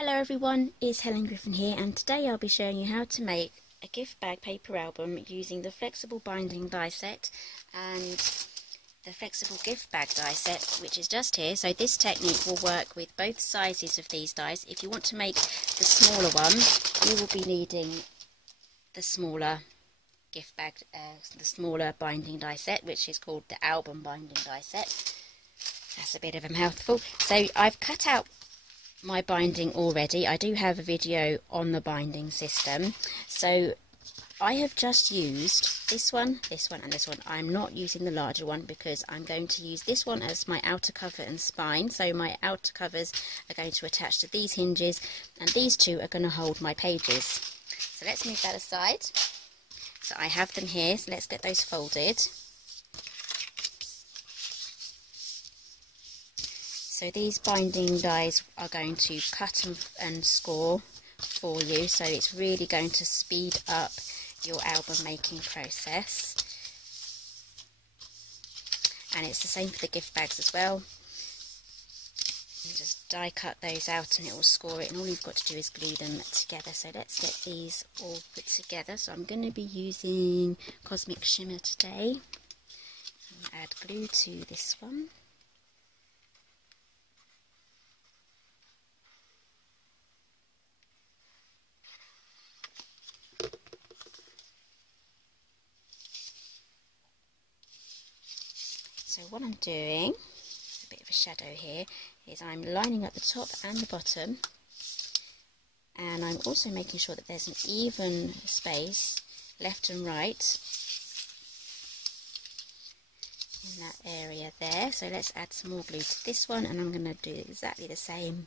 Hello everyone, it's Helen Griffin here, and today I'll be showing you how to make a gift bag paper album using the flexible binding die set and the flexible gift bag die set, which is just here. So this technique will work with both sizes of these dies. If you want to make the smaller one, you will be needing the smaller gift bag, the smaller binding die set, which is called the album binding die set. That's a bit of a mouthful. So I've cut out my binding already. I do have a video on the binding system. So I have just used this one, and this one. I'm not using the larger one because I'm going to use this one as my outer cover and spine. So my outer covers are going to attach to these hinges, and these two are going to hold my pages. So let's move that aside. So I have them here, so let's get those folded. So these binding dies are going to cut and score for you, so it's really going to speed up your album making process. And it's the same for the gift bags as well. You just die cut those out and it will score it, and all you've got to do is glue them together. So let's get these all put together. So I'm going to be using Cosmic Shimmer today. I'll add glue to this one. So what I'm doing, a bit of a shadow here, is I'm lining up the top and the bottom, and I'm also making sure that there's an even space left and right in that area there. So let's add some more glue to this one, and I'm going to do exactly the same .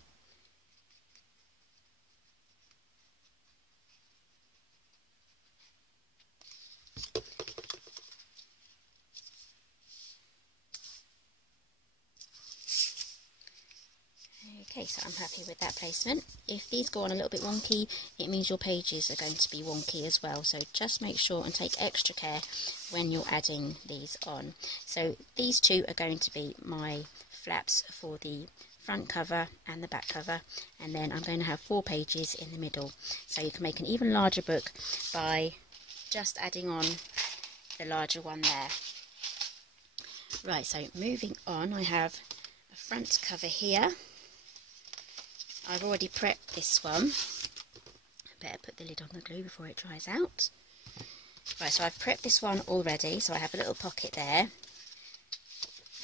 Okay, so I'm happy with that placement. If these go on a little bit wonky, it means your pages are going to be wonky as well. So just make sure and take extra care when you're adding these on. So these two are going to be my flaps for the front cover and the back cover. And then I'm going to have 4 pages in the middle. So you can make an even larger book by just adding on the larger one there. Right, so moving on, I have a front cover here. I've already prepped this one. Better put the lid on the glue before it dries out. Right, so I've prepped this one already, so I have a little pocket there.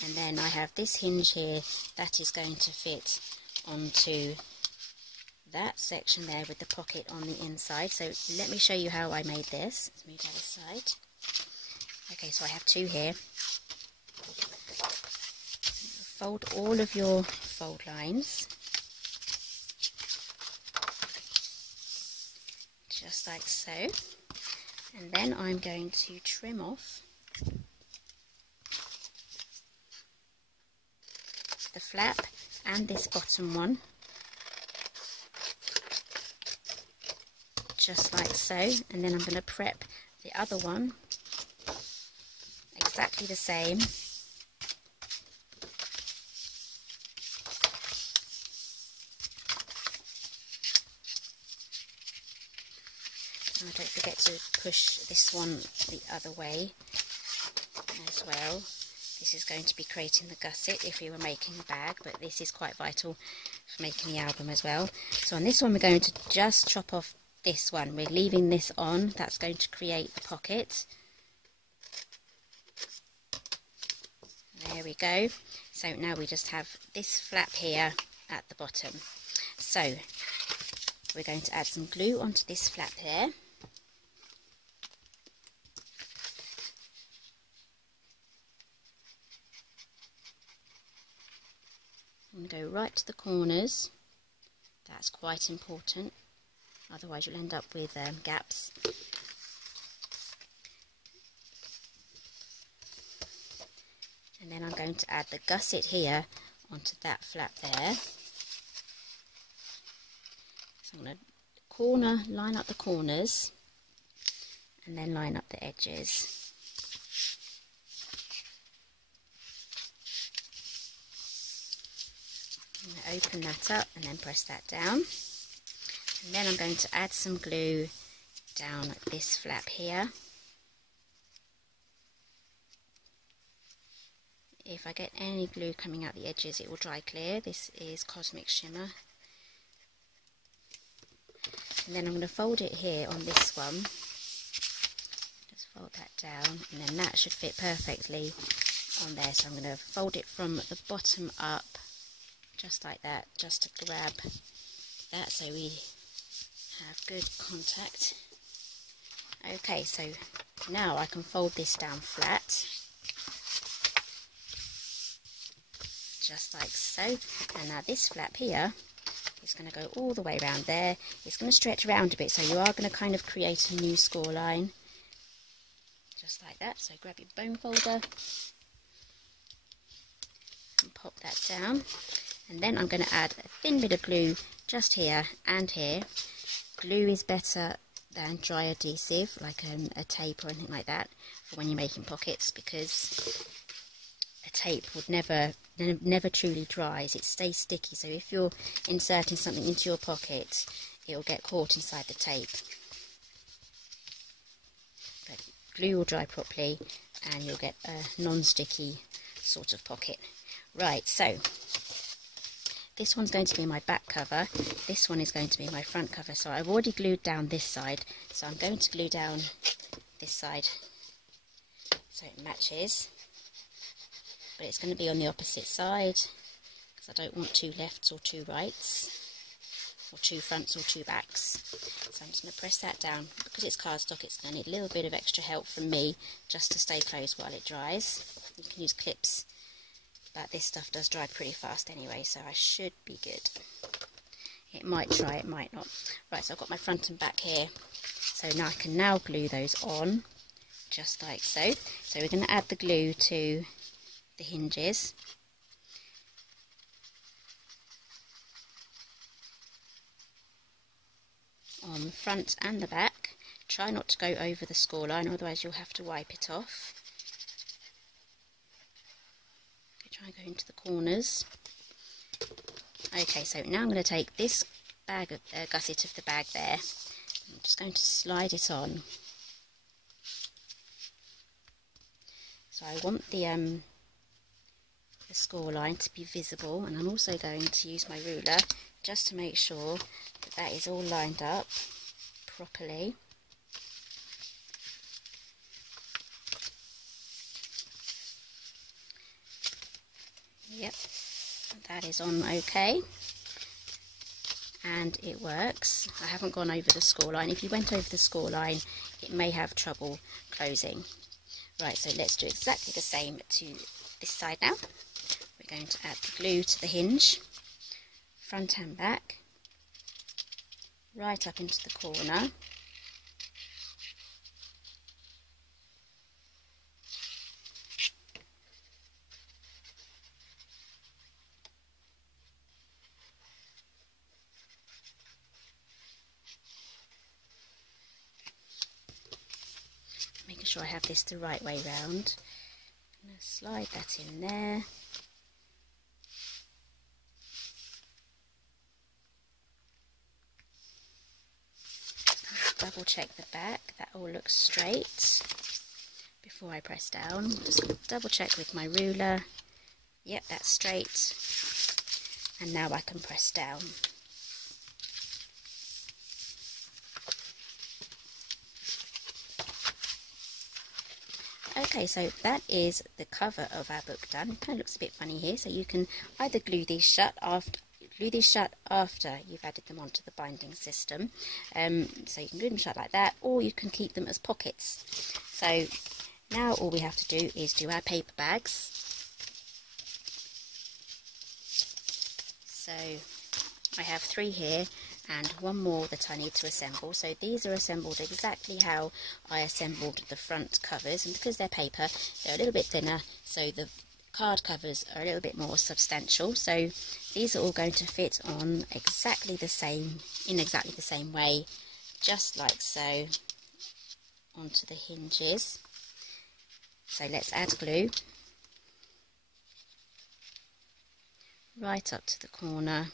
And then I have this hinge here that is going to fit onto that section there with the pocket on the inside. So let me show you how I made this. Let's move that aside. Okay, so I have 2 here. Fold all of your fold lines, just like so, and then I'm going to trim off the flap and this bottom one, just like so, and then I'm going to prep the other one exactly the same. And don't forget to push this one the other way as well. This is going to be creating the gusset if you were making a bag, but this is quite vital for making the album as well. So on this one we're going to just chop off this one. We're leaving this on. That's going to create the pocket. There we go. So now we just have this flap here at the bottom. So we're going to add some glue onto this flap here. And go right to the corners. That's quite important, otherwise you'll end up with gaps. And then I'm going to add the gusset here onto that flap there. So I'm going to line up the corners and then line up the edges. I'm going to open that up and then press that down. And then I'm going to add some glue down this flap here. If I get any glue coming out the edges, it will dry clear. This is Cosmic Shimmer. And then I'm going to fold it here on this one. Just fold that down, and then that should fit perfectly on there. So I'm going to fold it from the bottom up, just like that, just to grab that so we have good contact. Okay, so now I can fold this down flat, just like so. And now this flap here is going to go all the way around there. It's going to stretch around a bit, so you are going to kind of create a new score line, just like that. So grab your bone folder and pop that down, and then I'm going to add a thin bit of glue just here and here. Glue is better than dry adhesive, like a tape or anything like that, for when you're making pockets, because a tape would never truly dries. It stays sticky, so if you're inserting something into your pocket, it will get caught inside the tape. But glue will dry properly and you'll get a non-sticky sort of pocket. Right, so this one's going to be my back cover, this one is going to be my front cover. So I've already glued down this side, so I'm going to glue down this side so it matches. But it's going to be on the opposite side, because I don't want two lefts or two rights, or two fronts or two backs. So I'm just going to press that down. Because it's cardstock, it's going to need a little bit of extra help from me just to stay closed while it dries. You can use clips, but this stuff does dry pretty fast anyway, so I should be good. It might dry, it might not. Right, so I've got my front and back here. So now I can glue those on, just like so. So we're going to add the glue to the hinges. On the front and the back. Try not to go over the score line, otherwise you'll have to wipe it off. Try and go into the corners. Okay, so now I'm going to take this bag of gusset of the bag there. I'm just going to slide it on. So I want the score line to be visible, and I'm also going to use my ruler just to make sure that that is all lined up properly. Yep, that is on okay, and it works. I haven't gone over the score line. If you went over the score line, it may have trouble closing. Right, so let's do exactly the same to this side now. We're going to add the glue to the hinge, front and back, right up into the corner. Making sure I have this the right way round. I'm going to slide that in there. Double check the back, that all looks straight before I press down. Just double check with my ruler. Yep, that's straight. And now I can press down. Okay, so that is the cover of our book done. It kind of looks a bit funny here, so you can either glue these shut after you've added them onto the binding system. So you can glue them shut like that, or you can keep them as pockets. So now all we have to do is do our paper bags. So I have 3 here and 1 more that I need to assemble. So these are assembled exactly how I assembled the front covers, and because they're paper, they're a little bit thinner, so the card covers are a little bit more substantial. So these are all going to fit on exactly the same, in exactly the same way, just like so, onto the hinges. So let's add glue right up to the corner.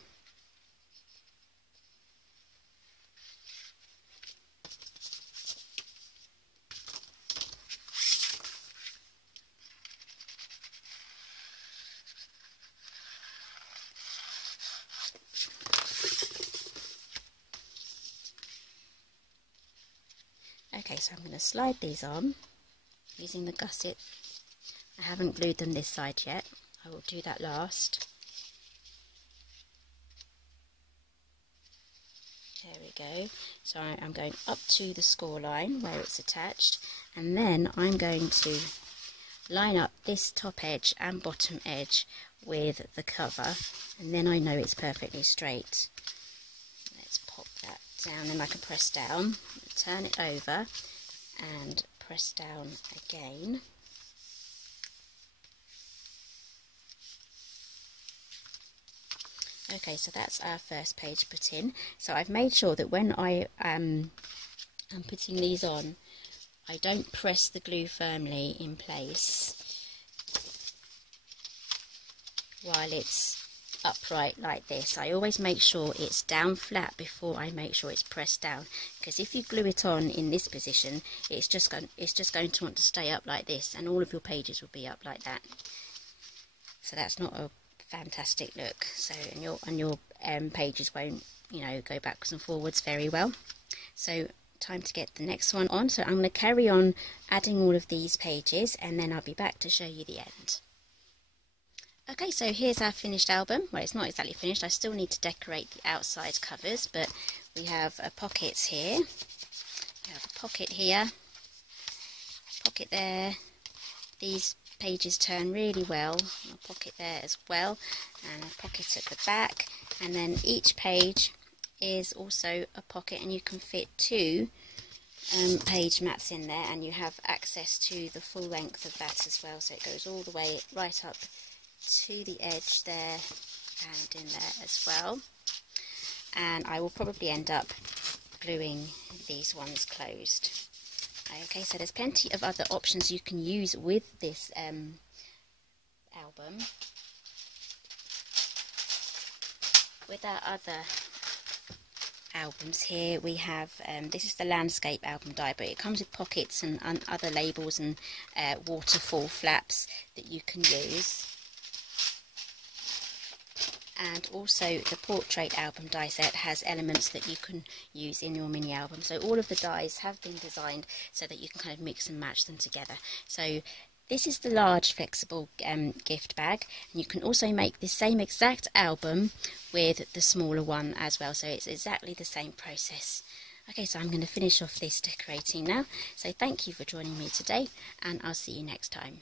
Okay, so I'm going to slide these on using the gusset. I haven't glued them this side yet. I will do that last. There we go. So I'm going up to the score line where it's attached, and then I'm going to line up this top edge and bottom edge with the cover, and then I know it's perfectly straight. Let's pop that down, and I can press down, turn it over and press down again. Okay, so that's our first page put in. So I've made sure that when I am putting these on, I don't press the glue firmly in place while it's upright like this. I always make sure it's down flat before I make sure it's pressed down, because if you glue it on in this position, it's just going to want to stay up like this, and all of your pages will be up like that. So that's not a fantastic look. So and your pages won't, you know, go backwards and forwards very well. So time to get the next one on. So I'm going to carry on adding all of these pages, and then I'll be back to show you the end. Okay, so here's our finished album. Well, it's not exactly finished. I still need to decorate the outside covers, but we have a pocket here. We have a pocket here, a pocket there. These pages turn really well. A pocket there as well, and a pocket at the back. And then each page is also a pocket, and you can fit two page mats in there, and you have access to the full length of that as well. So it goes all the way right up to the edge there and in there as well. And I will probably end up gluing these ones closed. Okay, so there's plenty of other options you can use with this album. With our other albums here, we have this is the landscape album die, but it comes with pockets and other labels and waterfall flaps that you can use. And also the portrait album die set has elements that you can use in your mini album. So all of the dies have been designed so that you can kind of mix and match them together. So this is the large flexible gift bag, and you can also make the same exact album with the smaller one as well. So it's exactly the same process. Okay, so I'm going to finish off this decorating now. So thank you for joining me today, and I'll see you next time.